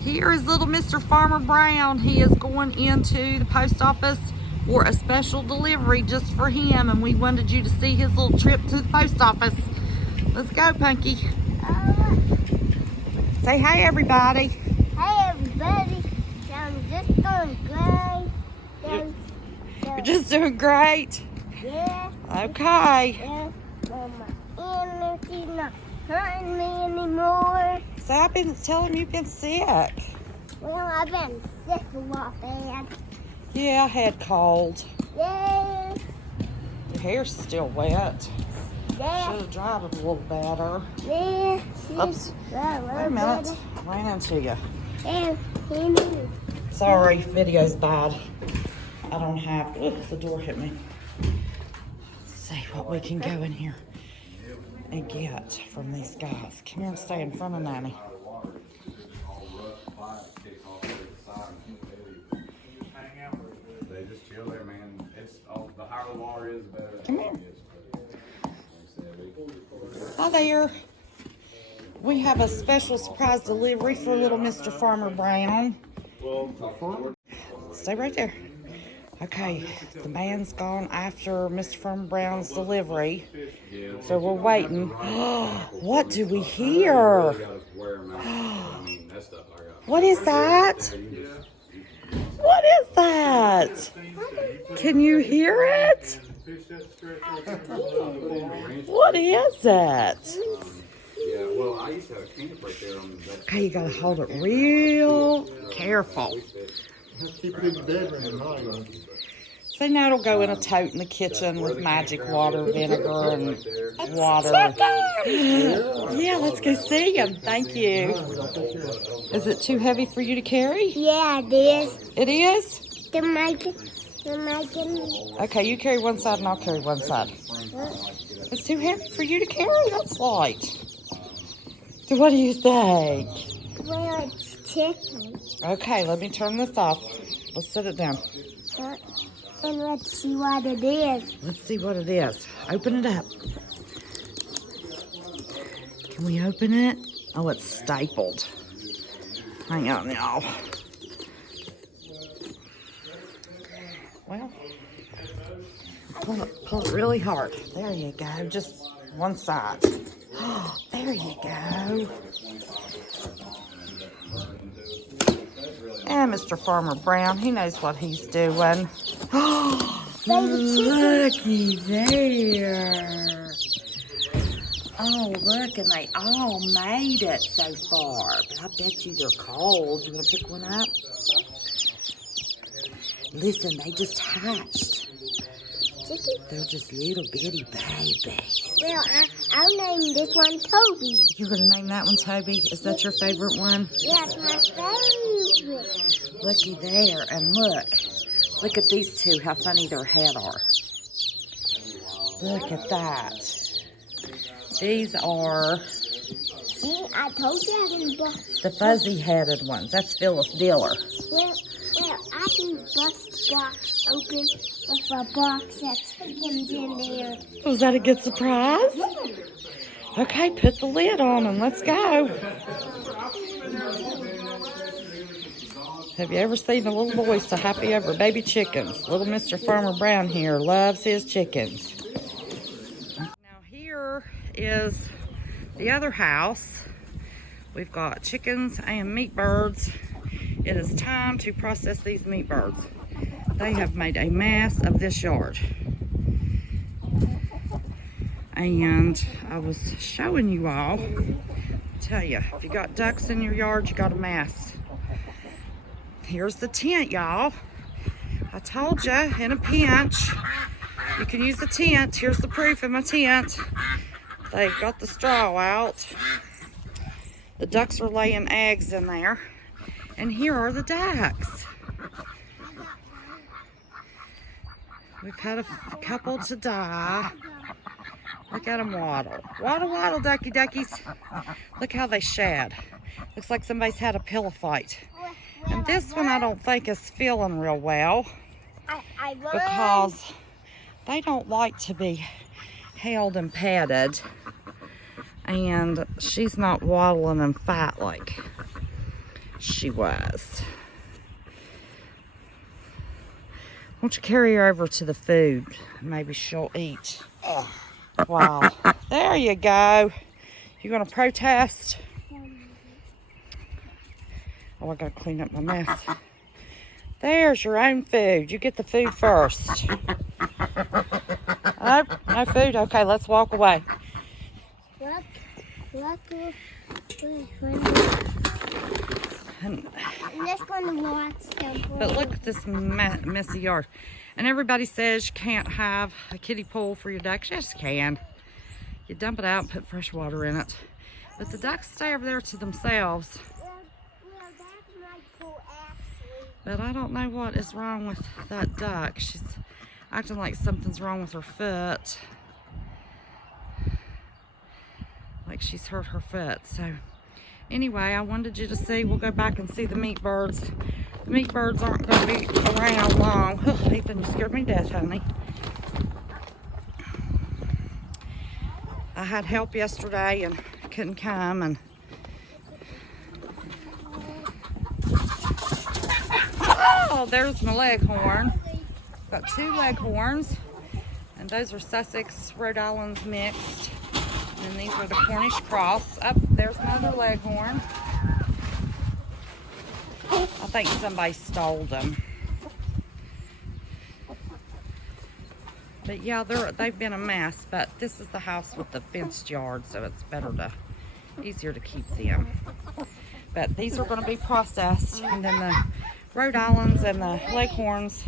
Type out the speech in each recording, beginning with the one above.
Here is little Mr. Farmer Brown. He is going into the post office for a special delivery just for him, and we wanted you to see his little trip to the post office. Let's go, Punky. Say hi, everybody. Hey, everybody. I'm just doing great. You're just doing great. Yeah. Okay. Yeah. My energy's not hurting me anymore. So I've been telling you you've been sick. Well, I've been sick a lot, bad. Yeah, I had cold. Yeah. Your hair's still wet. Yeah. Should have dried it a little better. Yeah. Oops. Wait a minute. Ran into you. Yeah. Sorry, video's bad. I don't have. Ooh, the door hit me. Let's see what we can go in here and get from these guys. Come here and stay in front of Nanny. They just chill there, man. It's all, the higher the water is, the better. Come here. Hi there. We have a special surprise delivery for little Mr. Farmer Brown. Stay right there. Okay, the man's gone after Mr. Farmer Brown's delivery, so we're waiting. What do we hear? What is that? What is that? Can you hear it? What is that? Yeah, well, I used to have a camp right there on the Okay, you gotta hold it real careful. Keep it in the bedroom at night. So now it'll go in a tote in the kitchen with magic water, vinegar, and water. Yeah, let's go see him. Thank you. Is it too heavy for you to carry? Yeah, it is. It is? The mic. Okay, you carry one side and I'll carry one side. It's too heavy for you to carry? That's light. So what do you think? Well, it's chicken. Okay, let me turn this off. Let's set it down. And let's see what it is. Let's see what it is. Open it up. Can we open it? Oh, it's stapled. Hang on, y'all. Well, pull it really hard. There you go. Just one side. Oh, there you go. And Mr. Farmer Brown, he knows what he's doing. Looky there. Oh, look, and they all made it so far. But I bet you they're cold. You want to pick one up? Listen, they just hatched. They're just little bitty babies. Well, I'll name this one Toby. You're going to name that one Toby? Is that your favorite one? Yeah, it's my favorite. Looky there, and look. Look at these two, how funny their head are. Look at that. These are... See, I told you I can bust. the fuzzy-headed ones. That's Phyllis Diller. Well, I can bust the box open with a box that's chickens in there. Was that a good surprise? Okay, put the lid on and let's go. Have you ever seen a little boy so happy over baby chickens? Little Mr. Farmer Brown here loves his chickens. Now here is the other house. We've got chickens and meat birds. It is time to process these meat birds. They have made a mess of this yard. And I was showing you all, tell you, if you got ducks in your yard, you got a mess. Here's the tent, y'all. I told you, in a pinch, you can use the tent. Here's the proof in my tent. They've got the straw out. The ducks are laying eggs in there. And here are the ducks. We've had a couple to die. Look at them waddle. Waddle, waddle, ducky duckies. Look how they shed. Looks like somebody's had a pillow fight. And this one I don't think is feeling real well because they don't like to be held and petted. And she's not waddling and fight like. she was. Won't you carry her over to the food? Maybe she'll eat. Wow. There you go. You gonna protest? Oh, I gotta clean up my mess. There's your own food. You get the food first. Oh, no food? Okay, let's walk away. I'm just going to watch them. But look at this messy yard. And everybody says you can't have a kiddie pool for your ducks. Yes, you can. You dump it out and put fresh water in it. But the ducks stay over there to themselves. But I don't know what is wrong with that duck. She's acting like something's wrong with her foot. Like she's hurt her foot. So anyway, I wanted you to see. We'll go back and see the meat birds. The meat birds aren't going to be around long. Oh, Ethan, you scared me to death, honey. I had help yesterday and couldn't come. And oh, there's my leghorn. Got 2 leghorns. And those are Sussex, Rhode Island mixed. And these are the Cornish cross. Up there's another leghorn. I think somebody stole them. But yeah, they've been a mess. But this is the house with the fenced yard, so it's easier to keep them. But these are going to be processed, and then the Rhode Islands and the leghorns,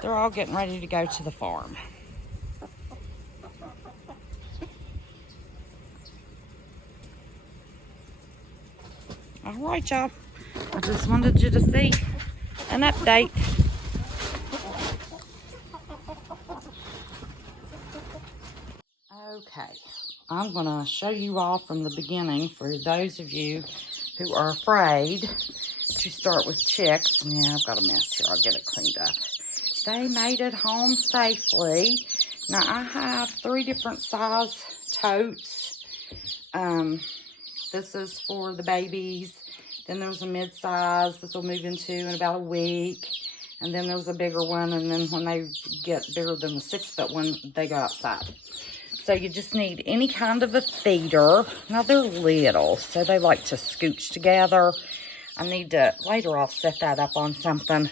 they're all getting ready to go to the farm. All right, y'all. I just wanted you to see an update. Okay, I'm going to show you all from the beginning for those of you who are afraid to start with chicks. Yeah, I've got a mess here. I'll get it cleaned up. They made it home safely. Now, I have 3 different size totes. This is for the babies. Then there's a mid-size that they'll move into in about a week. And then there's a bigger one. And then when they get bigger than the 6-foot one, they go outside. So you just need any kind of a feeder. Now they're little, so they like to scooch together. I need to, later I'll set that up on something.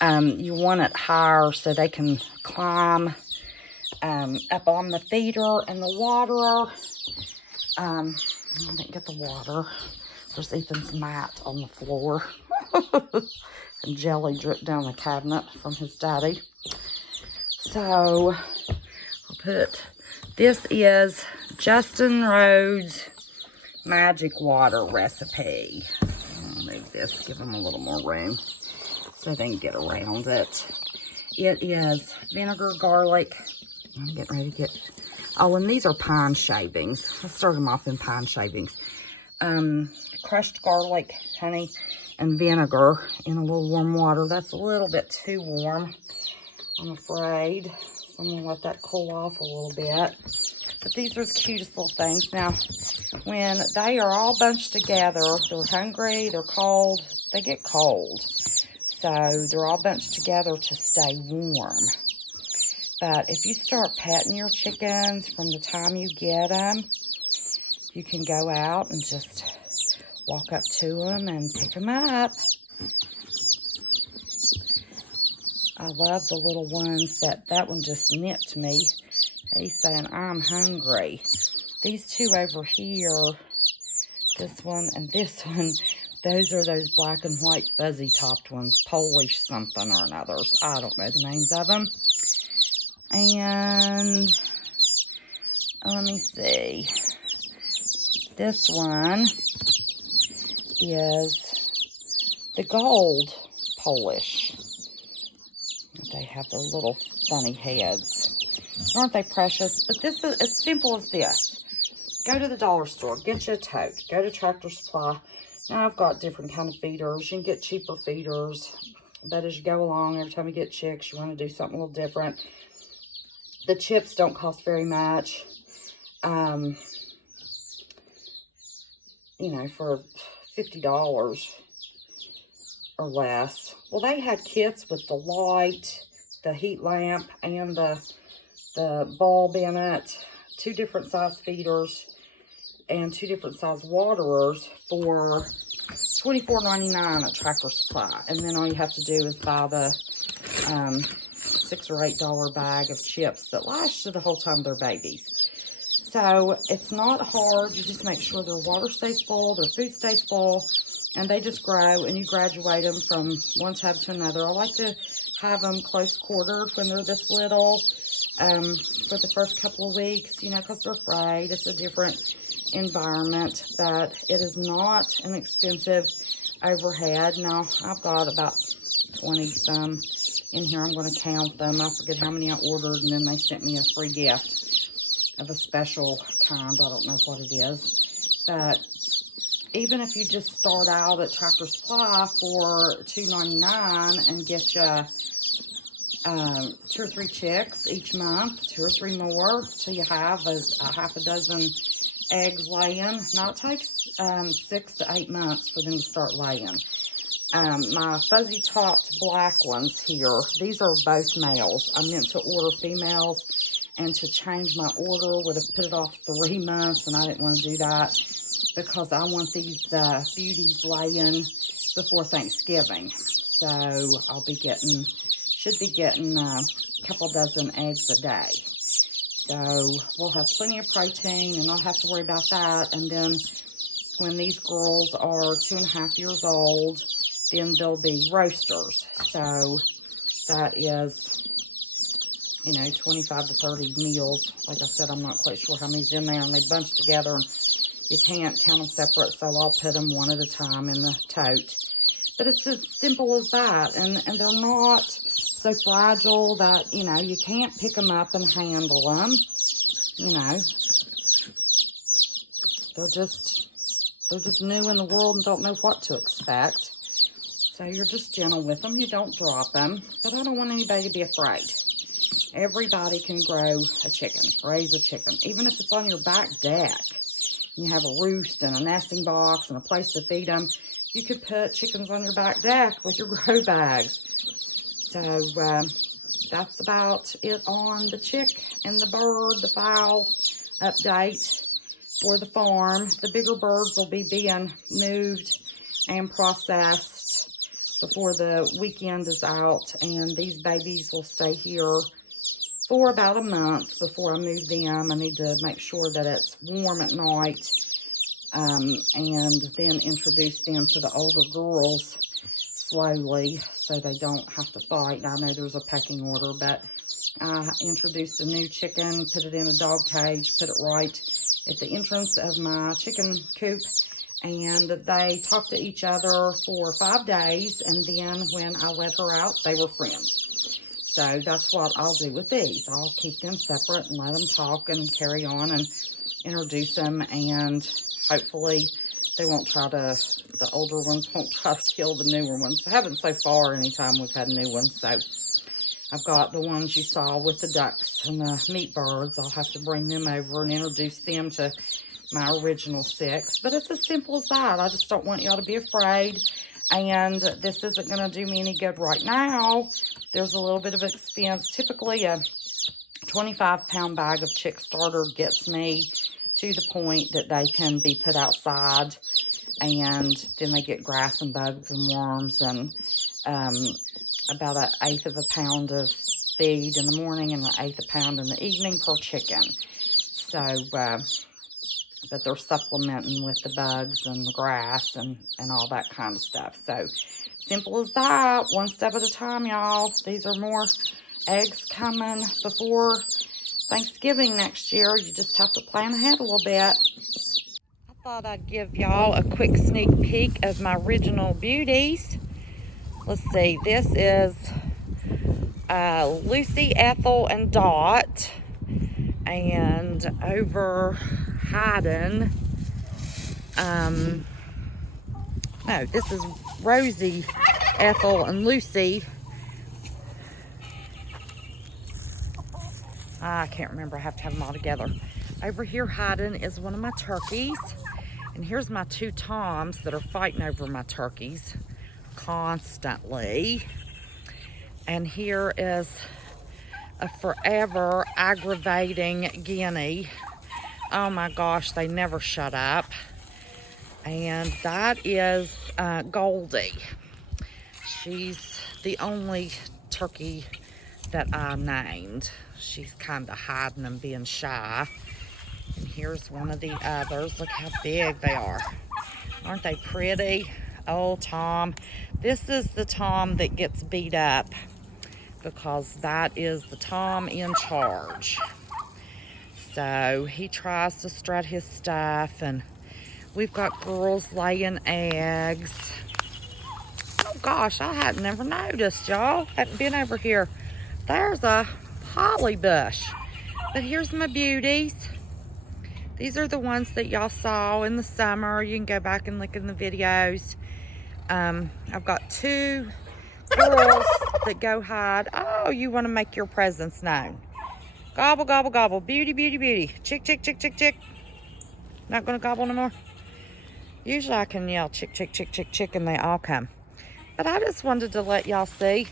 You want it higher so they can climb up on the feeder and the water. I didn't get the water. There's Ethan's mat on the floor. And jelly dripped down the cabinet from his daddy. So we'll put, this is Justin Rhodes Magic Water recipe. I'll move this, give them a little more room so they can get around it. It is vinegar, garlic. I'm getting ready to get, oh, and these are pine shavings. I started them off in pine shavings. Crushed garlic, honey, and vinegar in a little warm water. That's a little bit too warm, I'm afraid. So I'm going to let that cool off a little bit. But these are the cutest little things. Now, when they are all bunched together, they're hungry, they're cold, they get cold. So they're all bunched together to stay warm. But if you start petting your chickens from the time you get them, you can go out and just walk up to them and pick them up. I love the little ones. That one just nipped me. He's saying, I'm hungry. These 2 over here, this one and this one, those are those black and white fuzzy topped ones, Polish something or another. I don't know the names of them. And let me see. This one is the gold Polish. They have their little funny heads. Aren't they precious? But this is as simple as this. Go to the dollar store, get you a tote. Go to Tractor Supply. Now I've got different kind of feeders. You can get cheaper feeders. But as you go along, every time you get chicks, you want to do something a little different. The chips don't cost very much. You know, for $50, or less. Well, they had kits with the light, the heat lamp, and the bulb in it, 2 different size feeders, and 2 different size waterers for $24.99 at Tractor Supply. And then all you have to do is buy the $6 or $8 bag of chips that last you the whole time they're babies. So it's not hard. You just make sure their water stays full, their food stays full, and they just grow, and you graduate them from one tub to another. I like to have them close quartered when they're this little for the first couple of weeks, you know, because they're afraid. It's a different environment, but it is not an expensive overhead. Now, I've got about 20 some in here. I'm going to count them. I forget how many I ordered, and then they sent me a free gift of a special kind. I don't know what it is, but even if you just start out at Tractor Supply for $2.99 and get you 2 or 3 chicks each month, 2 or 3 more, so you have a half a dozen eggs laying. Now it takes 6 to 8 months for them to start laying. My fuzzy topped black ones here, these are both males. I meant to order females, and to change my order would have put it off 3 months, and I didn't want to do that because I want these beauties laying before Thanksgiving. So I'll be getting, should be getting a couple dozen eggs a day. So we'll have plenty of protein and not have to worry about that. And then when these girls are 2.5 years old, then they'll be roasters. So that is, you know, 25 to 30 meals. Like I said, I'm not quite sure how many's in there, and they bunch together, and you can't count them separate, so I'll put them one at a time in the tote. But it's as simple as that, and they're not so fragile that, you know, you can't pick them up and handle them. You know, they're just new in the world and don't know what to expect. So you're just gentle with them. You don't drop them, but I don't want anybody to be afraid. Everybody can grow a chicken, raise a chicken, even if it's on your back deck. You have a roost and a nesting box and a place to feed them. You could put chickens on your back deck with your grow bags. So that's about it on the chick and the bird, the fowl update for the farm. The bigger birds will be being moved and processed before the weekend is out, and these babies will stay here for about a month before I move them. I need to make sure that it's warm at night, and then introduce them to the older girls slowly so they don't have to fight. I know there's a pecking order, but I introduced a new chicken, put it in a dog cage, put it right at the entrance of my chicken coop, and they talked to each other for 5 days, and then when I let her out, they were friends. So that's what I'll do with these. I'll keep them separate and let them talk and carry on and introduce them, and hopefully they won't try to, the older ones won't try to kill the newer ones. I haven't so far anytime we've had new ones. So I've got the ones you saw with the ducks and the meat birds. I'll have to bring them over and introduce them to my original 6. But it's as simple as that. I just don't want y'all to be afraid. And this isn't going to do me any good right now. There's a little bit of expense. Typically, a 25-pound bag of chick starter gets me to the point that they can be put outside, and then they get grass and bugs and worms, and about 1/8 of a pound of feed in the morning and 1/8 a pound in the evening per chicken. So, but they're supplementing with the bugs and the grass and all that kind of stuff. So, simple as that. One step at a time, y'all. These are more eggs coming before Thanksgiving next year. You just have to plan ahead a little bit. I thought I'd give y'all a quick sneak peek of my original beauties. Let's see. This is Lucy, Ethel, and Dot. And over Haydn, no, this is Rosie, Ethel, and Lucy. I can't remember. I have to have them all together. Over here, Haydn is one of my turkeys. And here's my 2 toms that are fighting over my turkeys. constantly. And here is a forever aggravating guinea. Oh my gosh, they never shut up. And that is Goldie. She's the only turkey that I named. She's kind of hiding and being shy. And here's one of the others. Look how big they are. Aren't they pretty? Oh, Tom. This is the Tom that gets beat up, because that is the Tom in charge. So he tries to strut his stuff, and we've got girls laying eggs. Oh gosh, I had never noticed, y'all. Hadn't been over here. There's a holly bush. But here's my beauties. These are the ones that y'all saw in the summer. You can go back and look in the videos. I've got 2 girls that go hide. Oh, you want to make your presence known. Gobble, gobble, gobble. Beauty, beauty, beauty. Chick, chick, chick, chick, chick. Not going to gobble no more? Usually I can yell chick, chick, chick, chick, chick, and they all come. But I just wanted to let y'all see.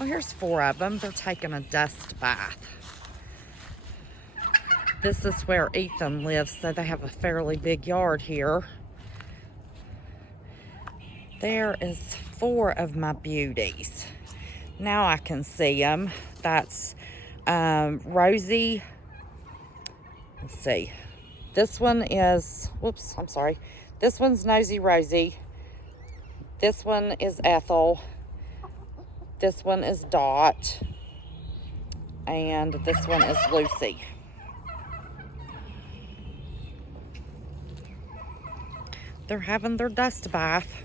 Oh, here's 4 of them. They're taking a dust bath. This is where Ethan lives, so they have a fairly big yard here. There is 4 of my beauties. Now I can see them. That's Rosie. Let's see. This one is, whoops, I'm sorry. This one's Nosy Rosie. This one is Ethel. This one is Dot. And this one is Lucy. They're having their dust bath.